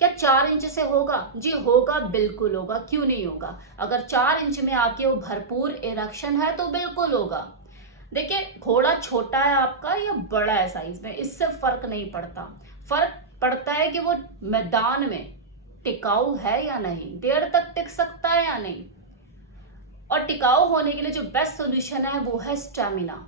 क्या 4 इंच से होगा? जी होगा, बिल्कुल होगा, क्यों नहीं होगा। अगर 4 इंच में आपके वो भरपूर इरेक्शन है तो बिल्कुल होगा। देखिए, घोड़ा छोटा है आपका या बड़ा है साइज में, इससे फर्क नहीं पड़ता। फर्क पड़ता है कि वो मैदान में टिकाऊ है या नहीं, देर तक टिक सकता है या नहीं। और टिकाऊ होने के लिए जो बेस्ट सोल्यूशन है वो है स्टेमिना।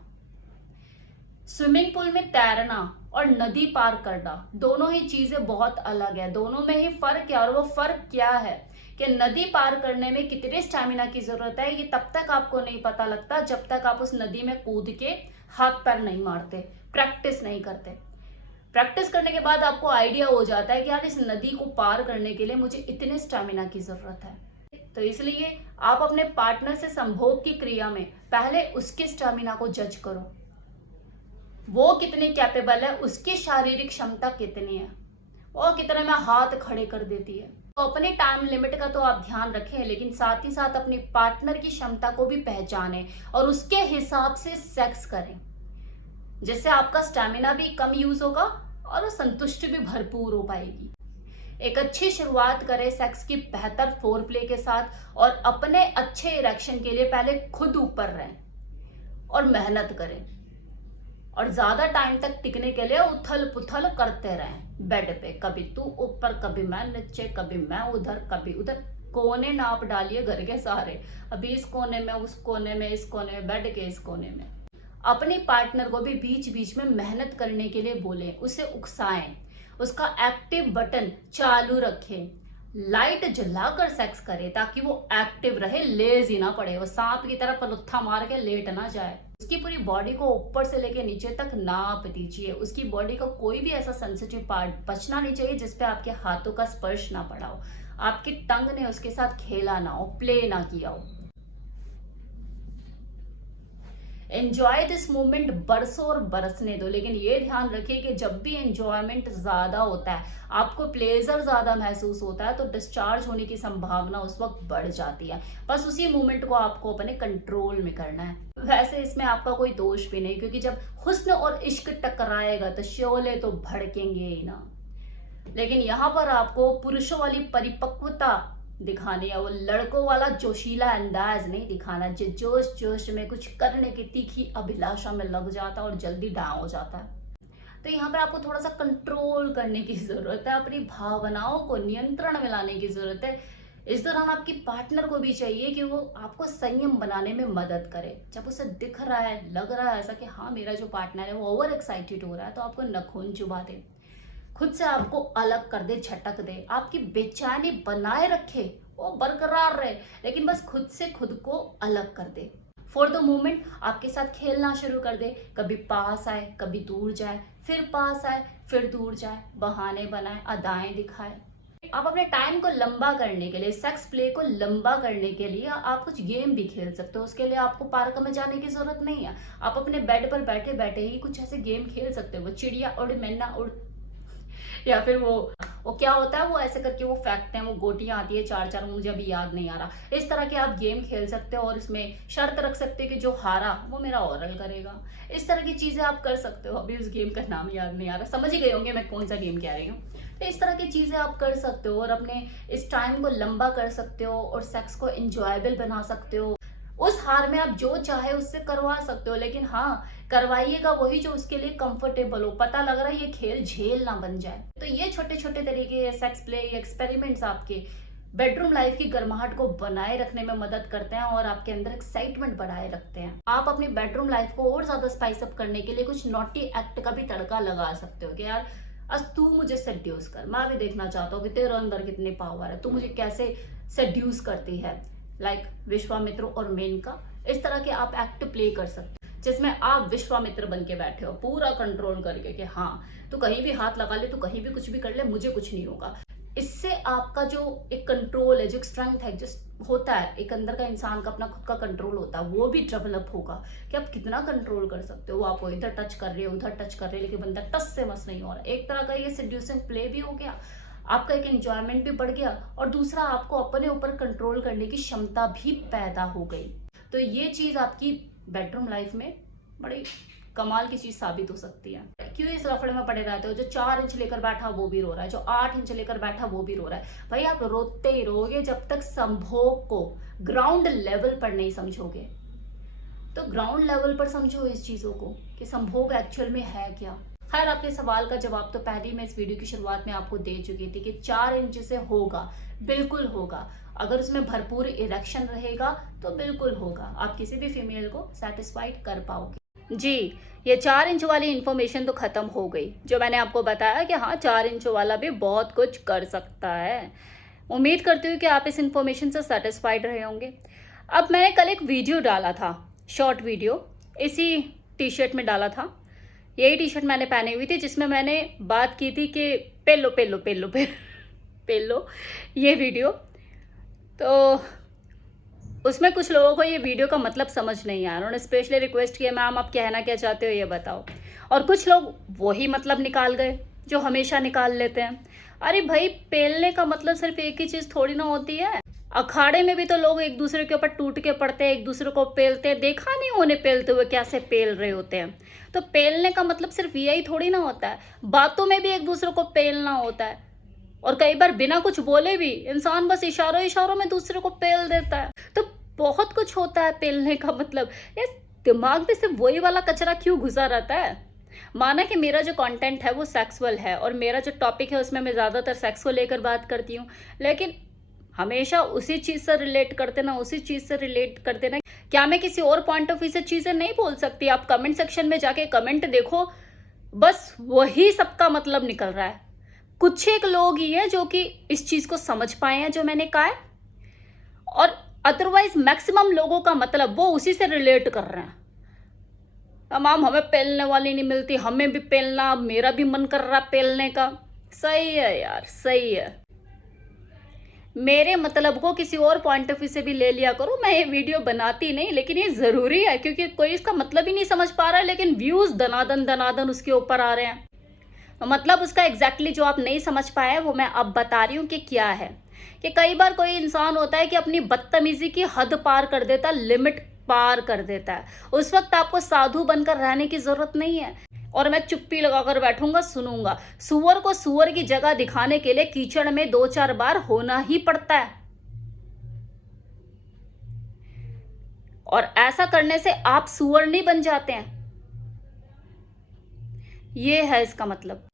स्विमिंग पूल में तैरना और नदी पार करना दोनों ही चीजें बहुत अलग है, दोनों में ही फर्क है। और वो फर्क क्या है कि नदी पार करने में कितने स्टैमिना की जरूरत है, ये तब तक आपको नहीं पता लगता जब तक आप उस नदी में कूद के हाथ पैर नहीं मारते, प्रैक्टिस नहीं करते। प्रैक्टिस करने के बाद आपको आइडिया हो जाता है कि यार इस नदी को पार करने के लिए मुझे इतने स्टैमिना की जरूरत है। तो इसलिए आप अपने पार्टनर से संभोग की क्रिया में पहले उसके स्टैमिना को जज करो, वो कितनी कैपेबल है, उसकी शारीरिक क्षमता कितनी है, वो कितने में हाथ खड़े कर देती है। तो अपने टाइम लिमिट का तो आप ध्यान रखें, लेकिन साथ ही साथ अपने पार्टनर की क्षमता को भी पहचानें और उसके हिसाब से सेक्स करें, जिससे आपका स्टैमिना भी कम यूज होगा और संतुष्टि भी भरपूर हो पाएगी। एक अच्छी शुरुआत करें सेक्स की बेहतर फोर प्ले के साथ और अपने अच्छे इरेक्शन के लिए पहले खुद ऊपर रहें और मेहनत करें और ज्यादा टाइम तक टिकने के लिए उथल पुथल करते रहें बेड पे, कभी तू ऊपर कभी मैं नीचे कभी मैं उधर कभी उधर। कोने नाप डालिए घर के सारे, अभी इस कोने में उस कोने में इस कोने में बेड के इस कोने में। अपने पार्टनर को भी बीच बीच में मेहनत करने के लिए बोलें, उसे उकसाएं, उसका एक्टिव बटन चालू रखें, लाइट जलाकर सेक्स करे ताकि वो एक्टिव रहे, लेजी ना पड़े, वो सांप की तरह पलुत्था मार के लेट ना जाए। उसकी पूरी बॉडी को ऊपर से लेके नीचे तक नाप दीजिए। उसकी बॉडी का कोई भी ऐसा सेंसिटिव पार्ट बचना नहीं चाहिए जिसपे आपके हाथों का स्पर्श ना पड़ा हो, आपकी टंग ने उसके साथ खेला ना हो, प्ले ना किया हो। एंजॉय दिस मोमेंट बरसों और बरसने दो, लेकिन ये ध्यान रखिए कि जब भी एंजॉयमेंट ज्यादा होता है, आपको प्लेजर ज्यादा महसूस होता है, तो डिस्चार्ज होने की संभावना उस वक्त बढ़ जाती है। बस उसी मोमेंट को आपको अपने कंट्रोल में करना है। वैसे इसमें आपका कोई दोष भी नहीं, क्योंकि जब हुस्न और इश्क टकराएगा तो शोले तो भड़केंगे ही ना। लेकिन यहाँ पर आपको पुरुषों वाली परिपक्वता दिखानी है, वो लड़कों वाला जोशीला अंदाज नहीं दिखाना जो जोश जोश में कुछ करने की तीखी अभिलाषा में लग जाता है और जल्दी डाउन हो जाता है। तो यहाँ पर आपको थोड़ा सा कंट्रोल करने की जरूरत है, अपनी भावनाओं को नियंत्रण में लाने की जरूरत है। इस दौरान आपकी पार्टनर को भी चाहिए कि वो आपको संयम बनाने में मदद करे। जब उसे दिख रहा है, लग रहा है ऐसा कि हाँ मेरा जो पार्टनर है वो ओवर एक्साइटेड हो रहा है, तो आपको नखून चुबा दे, खुद से आपको अलग कर दे, झटक दे, आपकी बेचैनी बनाए रखे, वो बरकरार रहे, लेकिन बस खुद से खुद को अलग कर दे। फॉर द मोमेंट आपके साथ खेलना शुरू कर दे, कभी पास आए कभी दूर जाए, फिर पास आए फिर दूर जाए, बहाने बनाए, अदाएं दिखाए। आप अपने टाइम को लंबा करने के लिए, सेक्स प्ले को लंबा करने के लिए आप कुछ गेम भी खेल सकते हो। उसके लिए आपको पार्क में जाने की जरूरत नहीं है, आप अपने बेड पर बैठे बैठे ही कुछ ऐसे गेम खेल सकते हो। वो चिड़िया उड़ मैना उड़, या फिर वो क्या होता है, वो ऐसे करके वो फेंकते हैं, वो गोटियां आती है चार चार, मुझे अभी याद नहीं आ रहा। इस तरह के आप गेम खेल सकते हो और इसमें शर्त रख सकते हो कि जो हारा वो मेरा ओरल करेगा। इस तरह की चीजें आप कर सकते हो। अभी उस गेम का नाम याद नहीं आ रहा, समझ ही गए होंगे मैं कौन सा गेम कह रही हूँ। तो इस तरह की चीजें आप कर सकते हो और अपने इस टाइम को लंबा कर सकते हो और सेक्स को इंजॉयबल बना सकते हो। उस हार में आप जो चाहे उससे करवा सकते हो, लेकिन हाँ करवाइएगा वही जो उसके लिए कंफर्टेबल हो। पता लग रहा है ये खेल झेल ना बन जाए। तो ये छोटे छोटे तरीके सेक्स प्ले एक्सपेरिमेंट्स आपके बेडरूम लाइफ की गर्माहट को बनाए रखने में मदद करते हैं और आपके अंदर एक्साइटमेंट बढ़ाए रखते हैं। आप अपनी बेडरूम लाइफ को और ज्यादा स्पाइस अप करने के लिए कुछ नॉटी एक्ट का भी तड़का लगा सकते हो कि यार आज तू मुझे सेड्यूस कर, मैं भी देखना चाहता हूँ कि तेरे अंदर कितनी पावर है, तू मुझे कैसे सेड्यूस करती है। लाइक विश्वामित्र और मेनका, इस तरह के आप एक्ट प्ले कर सकते हो जिसमें आप विश्वामित्र बन के बैठे हो पूरा कंट्रोल करके कि हाँ तू कहीं भी हाथ लगा ले, तू कहीं भी कुछ भी कर ले, मुझे कुछ नहीं होगा। इससे आपका जो एक कंट्रोल है, जो एक स्ट्रेंथ है, जो होता है एक अंदर का इंसान का अपना खुद का कंट्रोल होता है, वो भी डेवलप होगा कि आप कितना कंट्रोल कर सकते हो। वो आपको इधर टच कर रहे हो उधर टच कर रहे हो, लेकिन बंदा टस से मस नहीं हो रहा। एक तरह का ये सेड्यूसिंग प्ले भी हो गया, आपका एक एंजॉयमेंट भी बढ़ गया और दूसरा आपको अपने ऊपर कंट्रोल करने की क्षमता भी पैदा हो गई। तो ये चीज आपकी बेडरूम लाइफ में बड़ी कमाल की चीज साबित हो सकती है। क्यों इस लफड़े में पड़े रहते हो? जो 4 इंच लेकर बैठा वो भी रो रहा है, जो 8 इंच लेकर बैठा वो भी रो रहा है। भाई आप रोते ही रहोगे जब तक संभोग को ग्राउंड लेवल पर नहीं समझोगे। तो ग्राउंड लेवल पर समझो इस चीजों को कि संभोग एक्चुअल में है क्या। खैर, आपके सवाल का जवाब तो पहले ही मैं इस वीडियो की शुरुआत में आपको दे चुकी थी कि 4 इंच से होगा, बिल्कुल होगा। अगर उसमें भरपूर इरेक्शन रहेगा तो बिल्कुल होगा, आप किसी भी फीमेल को सेटिस्फाइड कर पाओगे। जी, ये 4 इंच वाली इंफॉर्मेशन तो खत्म हो गई, जो मैंने आपको बताया कि हाँ 4 इंच वाला भी बहुत कुछ कर सकता है। उम्मीद करती हूँ कि आप इस इंफॉर्मेशन से सेटिस्फाइड रहे होंगे। अब मैंने कल एक वीडियो डाला था, शॉर्ट वीडियो, इसी टी शर्ट में डाला था। यही टी शर्ट मैंने पहनी हुई थी, जिसमें मैंने बात की थी कि पेलो पेलो पेलो पेलो ये वीडियो। तो उसमें कुछ लोगों को ये वीडियो का मतलब समझ नहीं आया, उन्होंने स्पेशली रिक्वेस्ट किया मैम आप कहना क्या चाहते हो ये बताओ। और कुछ लोग वही मतलब निकाल गए जो हमेशा निकाल लेते हैं। अरे भाई, पेलने का मतलब सिर्फ एक ही चीज़ थोड़ी ना होती है। अखाड़े में भी तो लोग एक दूसरे के ऊपर टूट के पड़ते हैं, एक दूसरे को पेलते हैं। देखा नहीं उन्हें पेलते हुए कैसे पेल रहे होते हैं? तो पेलने का मतलब सिर्फ यही थोड़ी ना होता है, बातों में भी एक दूसरे को पेलना होता है। और कई बार बिना कुछ बोले भी इंसान बस इशारों इशारों में दूसरे को पेल देता है। तो बहुत कुछ होता है पेलने का मतलब। इस दिमाग में सिर्फ वही वाला कचरा क्यों घुसा रहता है? माना कि मेरा जो कंटेंट है वो सेक्सुअल है और मेरा जो टॉपिक है उसमें मैं ज़्यादातर सेक्स को लेकर बात करती हूँ, लेकिन हमेशा उसी चीज़ से रिलेट करते ना, उसी चीज़ से रिलेट करते ना। क्या मैं किसी और पॉइंट ऑफ व्यू से चीज़ें नहीं बोल सकती? आप कमेंट सेक्शन में जाके कमेंट देखो, बस वही सबका मतलब निकल रहा है। कुछ एक लोग ही हैं जो कि इस चीज़ को समझ पाए हैं जो मैंने कहा है, और अदरवाइज मैक्सिमम लोगों का मतलब वो उसी से रिलेट कर रहे हैं। तमाम हमें पेलने वाली नहीं मिलती, हमें भी पेलना, मेरा भी मन कर रहा पेलने का। सही है यार, सही है। मेरे मतलब को किसी और पॉइंट ऑफ व्यू से भी ले लिया करो। मैं ये वीडियो बनाती नहीं, लेकिन ये ज़रूरी है क्योंकि कोई इसका मतलब ही नहीं समझ पा रहा है, लेकिन व्यूज़ दनादन दनादन उसके ऊपर आ रहे हैं। तो मतलब उसका एग्जैक्टली जो आप नहीं समझ पाए वो मैं अब बता रही हूँ कि क्या है। कि कई बार कोई इंसान होता है कि अपनी बदतमीजी की हद पार कर देता है, लिमिट पार कर देता है। उस वक्त आपको साधु बनकर रहने की जरूरत नहीं है और मैं चुप्पी लगाकर बैठूंगा, सुनूंगा। सुअर को सुअर की जगह दिखाने के लिए कीचड़ में 2-4 बार होना ही पड़ता है, और ऐसा करने से आप सुअर नहीं बन जाते हैं। ये है इसका मतलब।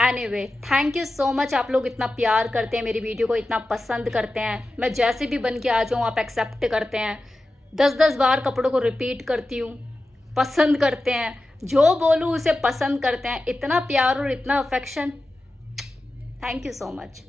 Anyway, thank you so much. आप लोग इतना प्यार करते हैं, मेरी वीडियो को इतना पसंद करते हैं। मैं जैसे भी बन के आ जाऊँ आप एक्सेप्ट करते हैं। 10-10 बार कपड़ों को रिपीट करती हूँ, पसंद करते हैं, जो बोलूँ उसे पसंद करते हैं। इतना प्यार और इतना affection, thank you so much.